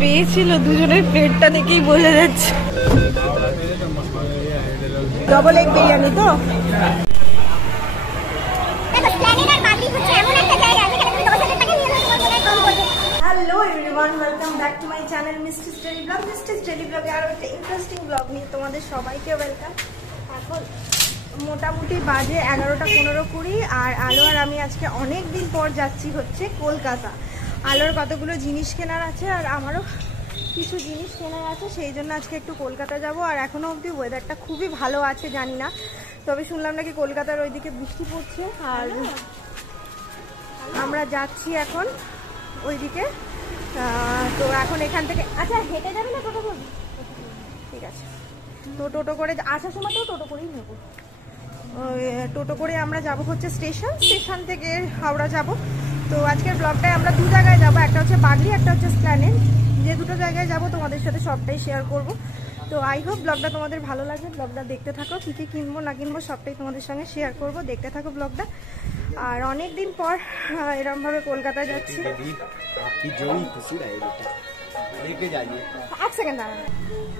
পেয়েছিল, দুজনের পেটটা দেখেই বোঝা যাচ্ছে। ডবল এগ বিরিয়ানি তো। Hello everyone, welcome back to my channel মিস্টিস daily blog. মিস্টিস daily ব্লগে আরো একটা ইন্টারেস্টিং ব্লগ নিয়ে তোমাদের সবাইকে ওয়েলকাম। এখন মোটামুটি বাজে 11টা 15-20 আর আলো আর আমি আজকে অনেক দিন পর যাচ্ছি হচ্ছে কলকাতা। আলোর কতগুলো জিনিস কেনার আছে আর আমারও কিছু জিনিস কেনার আছে, সেই জন্য আজকে একটু কলকাতা যাব। আর এখনো অবধি ওয়েদারটা খুবই ভালো আছে, জানি না, তবে শুনলাম নাকি কলকাতার ওইদিকে বৃষ্টি পড়ছে। আর আমরা যাচ্ছি এখন ওইদিকে। তো এখন এখান থেকে আচ্ছা হেঁটে যাবে না টোটো করে? ঠিক আছে, তো টোটো করে আসার সময় তো টোটো করেই নেবো। টোটো করে আমরা যাব হচ্ছে স্টেশন থেকে হাওড়া যাব। তো আজকের ব্লগটায় আমরা দু জায়গায় যাব, একটা হচ্ছে বাগলি, একটা হচ্ছে স্প্ল্যানেড। যে দুটো জায়গায় যাব তোমাদের সাথে সবটাই শেয়ার করব। তো আই হোপ ব্লগটা তোমাদের ভালো লাগবে। ব্লগটা দেখতে থাকো, কী কী কিনবো না কিনবো সবটাই তোমাদের সঙ্গে শেয়ার করব, দেখতে থাকো ব্লগটা। আর অনেক দিন পর এরকমভাবে কলকাতায় যাচ্ছি। এক সেকেন্ড দাঁড়ান।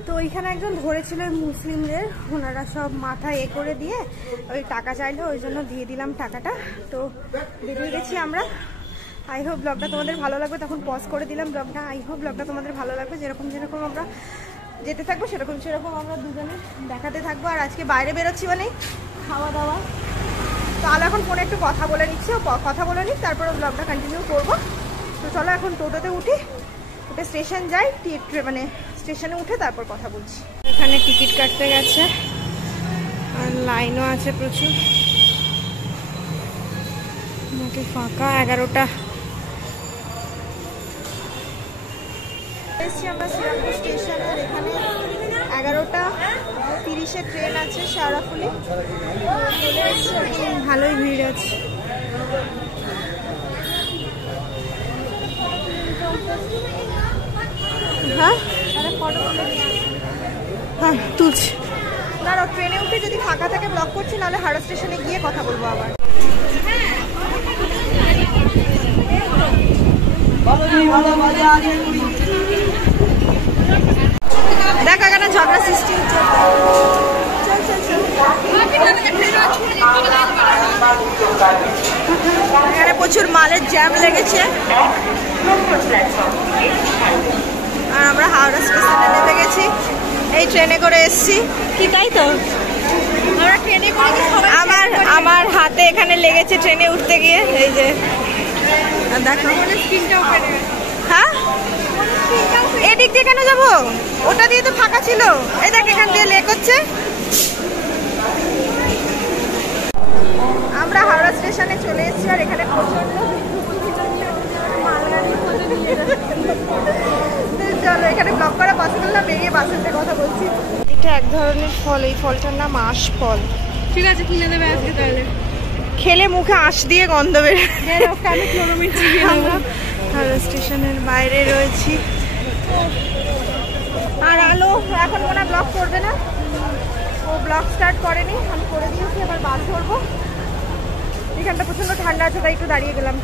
তো ওইখানে একজন ধরেছিল মুসলিমদের, ওনারা সব মাথায় করে দিয়ে ওই টাকা চাইলো, ওই জন্য দিয়ে দিলাম টাকাটা। তো বেরিয়ে গেছি আমরা। আই হোপ ব্লগটা তোমাদের ভালো লাগবে। তখন পজ করে দিলাম ব্লগটা। আই হোপ ব্লগটা তোমাদের ভালো লাগবে। যেরকম আমরা যেতে থাকবো সেরকম আমরা দুজনে দেখাতে থাকবো। আর আজকে বাইরে বেরোচ্ছি মানে খাওয়া দাওয়া। তো আলো এখন ফোনে একটু কথা বলে নিচ্ছি, কথা বলে নিই, তারপরে ব্লগটা কন্টিনিউ করবো। তো চলো এখন টোটোতে উঠে স্টেশন যাই, মানে স্টেশনে উঠে তারপর কথা বলছি। এখানে টিকিট কাটতে গেছে আর লাইনও আছে প্রচুর। আমাকে ফাঁকা 11টা এসছি আমরা শ্রীরামপুর স্টেশনে। এখানে 11:30 ট্রেন আছে শেওড়াফুলি। ভালোই ভিড় আছে। হ্যাঁ তুলছি, দাঁড়াও। ট্রেনে উঠে যদি ফাঁকা থাকে ব্লক করছি, নাহলে হাওড়া স্টেশনে গিয়ে কথা বলবো আবার। দেখো এখানে ঝগড়া সৃষ্টি হচ্ছে। এখানে প্রচুর মালের জ্যাম লেগেছে। আর আমরা হাওড়া স্টেশনে নেমে গেছি। এই ট্রেনে করে এসছি কি, তাই তো? আমরা ট্রেনে করে আমার হাতে এখানে লেগেছে ট্রেনে উঠতে গিয়ে। এই যে দেখো, হ্যাঁ এদিক দিয়ে কেন যাবো? ওটা দিয়ে তো ফাঁকা ছিল। এই দেখ এখান দিয়ে লেক হচ্ছে। আমরা হাওড়া স্টেশনে চলে এসেছি আর এখানে প্রচন্ড চলো এখানে ব্লক করা পসিবল না, বেরিয়ে বাসের কথা বলছি। এটা এক ধরনের ফল, এই ফলটার নাম আঁশ ফল। ঠিক আছে, কিনে দেবে আজকে তাহলে। খেলে মুখে আঁশ দিয়ে গন্ধ বের। হাওড়া স্টেশনের বাইরে রয়েছি। আর আলো এখন মনে ব্লগ করবে না, ও ব্লগ স্টার্ট করেনি, আমি করে দিয়েছি। এবার বাস ধরবো। এখানটা প্রচন্ড ঠান্ডা আছে, তাই একটু দাঁড়িয়ে গেলাম।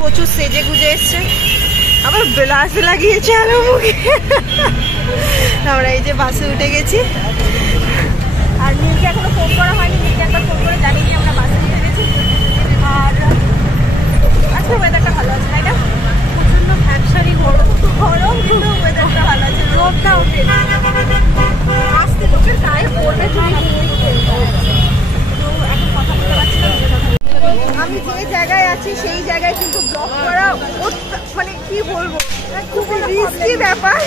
প্রচুর সেজে গুজে এসছে, আবার ব্লাশ লাগিয়েছে আলো মুখে। আমরা এই যে বাসে উঠে গেছি। আর নীলকে এখনো ফোন করা হয়নি, নীলকে একবার ফোন করে জানিয়ে আমরা বাসে উঠে গেছি। আর আজকে ওয়েদারটা ভালো আছে, তাই না? প্রচন্ড ফ্যাকসারি গরম, কিন্তু ওয়েদারটা ভালো আছে, রোদটা ওঠে না। আসতে লোকের গায়ে পড়বে তো এখন কথা বলতে পারছি না। আমি যে জায়গায় আছি সেই জায়গায় কিন্তু ব্লগ করা মানে কি বলবো, খুবই রিস্কি ব্যাপার।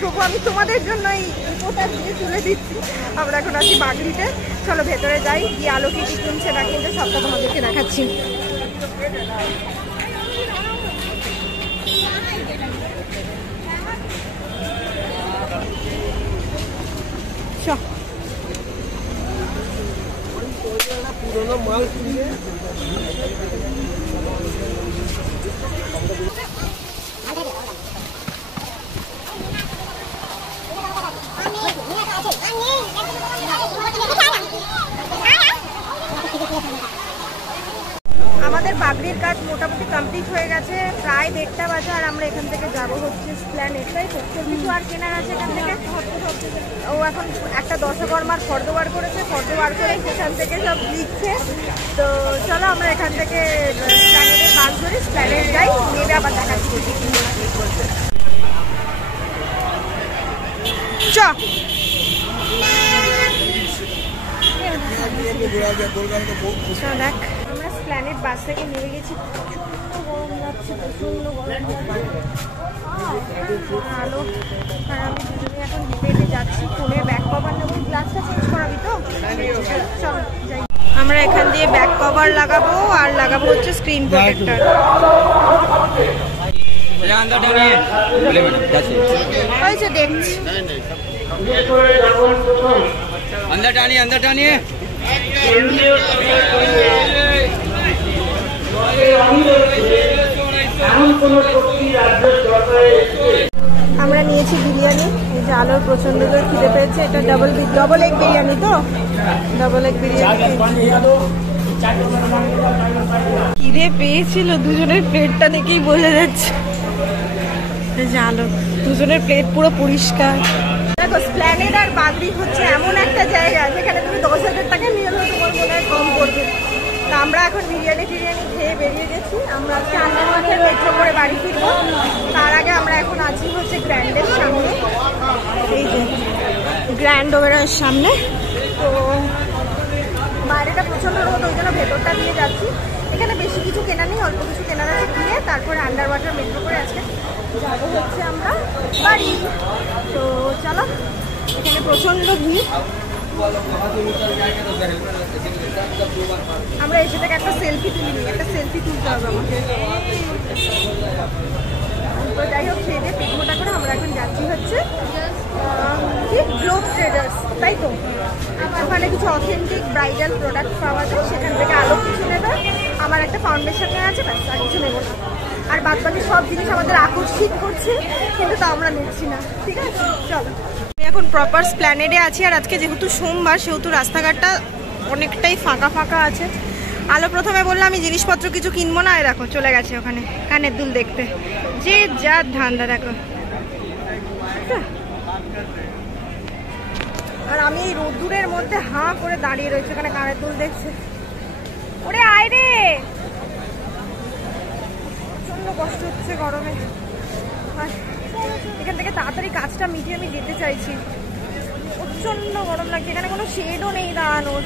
তবু আমি তোমাদের জন্য এই ইনফোটা দিয়ে তুলে দিচ্ছি। আমরা এখন আছি বাগলিতে। চলো ভেতরে যাই, গিয়ে আলো কি কিনছে না কিনছে সবটা তোমাদেরকে দেখাচ্ছি। মাল কিনবে আমাদের পাগড়ির কাজ মোটামুটি কমপ্লিট হয়ে গেছে, প্রায় 1:30 বাজে। আর আমরা এখান থেকে যাবো হচ্ছে প্ল্যানেট, তাই তো? কিছু আর কেনার আছে এখান থেকে। ও এখন একটা দশকর্মার ফর্দ বার করেছে, ফর্দ বার করে সেখান থেকে সব লিখছে। তো চলো আমরা এখান থেকে প্ল্যানেটের বাস ধরি, প্ল্যানেট যাই, নেবে আবার দেখাচ্ছি। চ দেখ, আমরা প্ল্যানেট বাস থেকে নেমে গেছি। প্রচন্ড গরম লাগছে, প্রচন্ড গরম আলো। আর আমি দুজনে এখন হেঁটে হেঁটে যাচ্ছি। ফোনের ব্যাক কভার নেবো, গ্লাসটা চেঞ্জ করাবি তো? চল যাই। আমরা এখান দিয়ে ব্যাক কভার লাগাবো আর লাগাবো হচ্ছে স্ক্রিন প্রোটেক্টর। ওই যে দেখছি, अंदर टानिए, अंदर टानिए। আমরা নিয়েছি বিরিয়ানি। এই যে আলোর প্রচন্ড জোর খিদে পেয়েছে। এটা ডবল এগ বিরিয়ানি তো? ডবল এগ বিরিয়ানি খিদে পেয়েছিল, দুজনের প্লেটটা দেখেই বোঝা যাচ্ছে। আলো দুজনের প্লেট পুরো পরিষ্কার। দেখো, প্ল্যানেট আর বাগড়ি হচ্ছে এমন একটা জায়গা যেখানে তুমি 10,000 টাকা নিয়ে এলেও তোমার মনে হয় কম পড়বে। তা আমরা এখন বিরিয়ানি খেয়ে বেরিয়ে গেছি। আমরা আজকে আন্দামানের মেট্রো করে বাড়ি ফিরবো। তার আগে আমরা এখন আছি হচ্ছে গ্র্যান্ডের সামনে, এই যে গ্র্যান্ড ওবেরয়ের সামনে। তো বাইরেটা প্রচন্ড রোদ, ওই জন্য ভেতরটা দিয়ে যাচ্ছি। এখানে বেশি কিছু কেনা নেই, অল্প কিছু কেনার আছে। গিয়ে তারপরে আন্ডার ওয়াটার মেট্রো করে আজকে যাবো হচ্ছে আমরা বাড়ি। তো চলো, এখানে প্রচন্ড ভিড়। আমরা এসে থেকে একটা সেলফি তুলিনি, একটা সেলফি তুলতে হবে আমাকে। তো যাই হোক, খেয়ে দিয়ে পেট মোটা করে আমরা এখন যাচ্ছি হচ্ছে গ্লোব ট্রেডার্স, তাই তো? ওখানে কিছু অথেন্টিক ব্রাইডাল প্রোডাক্ট পাওয়া যায়, সেখান থেকে আলো কিছু নেবে। আমার একটা ফাউন্ডেশন আছে, ব্যাস, আর কিছু নেবো না। আর বাদ বাকি সব জিনিস আমাদের আকর্ষিত করছে, কিন্তু তা আমরা নিচ্ছি না। ঠিক আছে, চলো। আমি এখন প্রপার প্ল্যানেডে আছি। আর আজকে যেহেতু সোমবার, সেহেতু রাস্তাঘাটটা অনেকটাই ফাঁকা ফাঁকা আছে। আলো প্রথমে বললাম আমি জিনিসপত্র কিছু কিনবো না, দেখো চলে গেছে ওখানে কানের দুল দেখতে। যে যার ধান্দা দেখো। আর আমি এই রোদ্দুরের মধ্যে হাঁ করে দাঁড়িয়ে রয়েছে, ওখানে কানের দুল দেখছে। ওরে আয় রে, প্রচন্ড কষ্ট হচ্ছে গরমে। আর এখান থেকে তাড়াতাড়ি কাজটা মিটিয়ে আমি যেতে চাইছি। প্রচন্ড গরম লাগছে, এখানে কোনো শেডও নেই দাঁড়ানোর।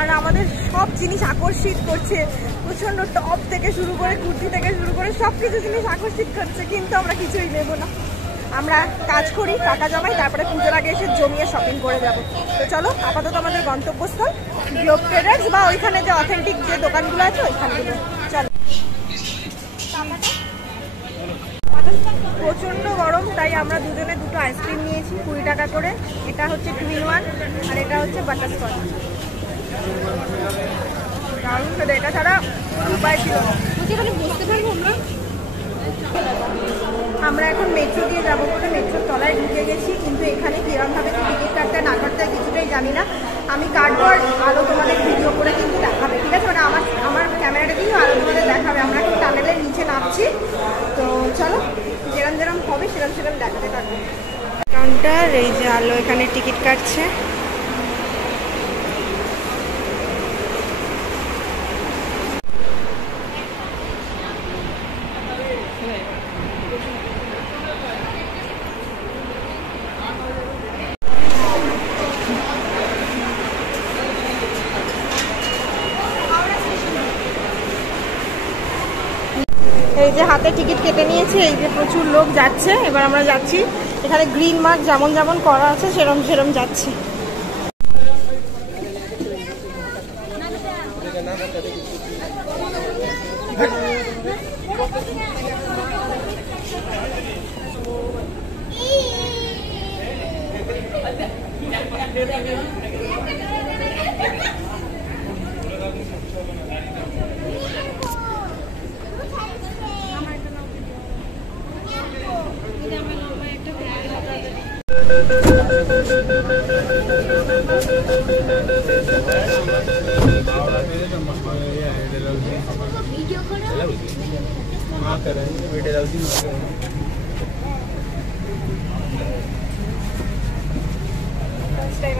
আর আমাদের সব জিনিস আকর্ষিত করছে, প্রচন্ড টপ থেকে শুরু করে কুর্তি থেকে শুরু করে সব কিছু জিনিস আকর্ষিত করছে, কিন্তু আমরা কিছুই নেব না। আমরা কাজ করি, টাকা জমাই, তারপরে পুজোর আগে এসে জমিয়ে শপিং করে যাব। তো চলো, আপাতত আমাদের গন্তব্যস্থল গ্লোব ট্রেডার্স, বা ওইখানে যে অথেন্টিক যে দোকানগুলো আছে ওইখানগুলো। চলো। প্রচন্ড গরম, তাই আমরা দুজনে দুটো আইসক্রিম নিয়েছি 20 টাকা করে। এটা হচ্ছে 2 in 1 আর এটা হচ্ছে বাটারস্কচ। দারুণ খেতে, এটা ছাড়া উপায় ছিল না। বুঝতে পারবো আমরা এখন মেট্রো দিয়ে যাবো বলে মেট্রোর তলায় ঢুকে গেছি, কিন্তু এখানে কিরমভাবে টিকিট কাটতে না কাটতে কিছুটাই জানি না। আমি কাটবো আর আলো তোমাদের ভিডিও করে কিন্তু দেখাবে, ঠিক আছে? মানে আমার ক্যামেরাটা দিয়েও আলো তোমাদের দেখাবে। আমরা এখন টানেলের নিচে নামছি। তো চলো, যেরম হবে সেরম দেখাতে থাকবো। কাউন্টার, এই যে আলো এখানে টিকিট কাটছে। এই যে হাতে টিকিট কেটে নিয়েছে, এই যে প্রচুর লোক যাচ্ছে। এবার আমরা যাচ্ছি, এখানে গ্রিন মার্ক যেমন যেমন করা আছে সেরম যাচ্ছি।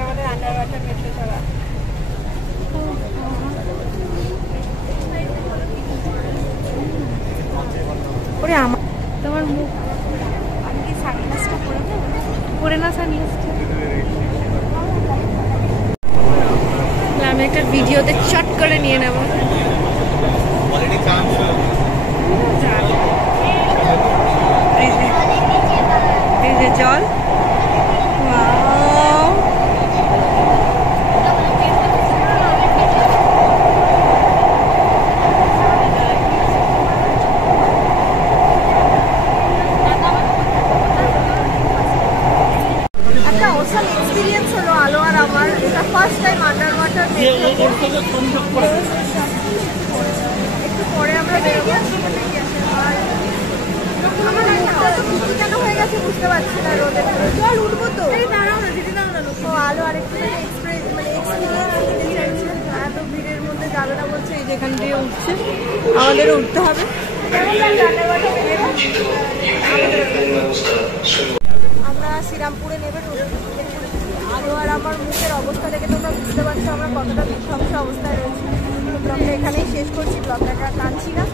আমাদের আন্ডার ওয়াটার মেট্রো চলা। ওরে আমার তোমার মুখ, আমি কি সানগ্লাসটা পরে নেব? পরে না সানগ্লাসটা। আমি একটা ভিডিওতে শট করে নিয়ে নেব। এই যে জল, একটা অসাম এক্সপিরিয়েন্স হলো আলো আর আমার। এটা ফার্স্ট টাইম আন্ডার ওয়াটার। একটু পরে আমরা বেরোবো। আমার মুখটা তো কিছু কেন হয়ে গেছে বুঝতে পারছি না রোদে। জল উঠবো তো। দাঁড়াও না দিদি, দাঁড়াও না। ও আলো আরেকটু এক্সপিরিয়েন্স এত ভিড়ের মধ্যে যাবে না বলছে। এই যেখান দিয়ে উঠছে, আমাদেরও উঠতে হবে। আমরা শ্রীরামপুরে নেবে আলো আর আমার মুখের অবস্থা দেখে তোমরা বুঝতে পারছো আমরা কতটা বিধ্বংস অবস্থায় রয়েছি। ব্লগটা এখানেই শেষ করছি। ব্লগটাকে আর টানছি না।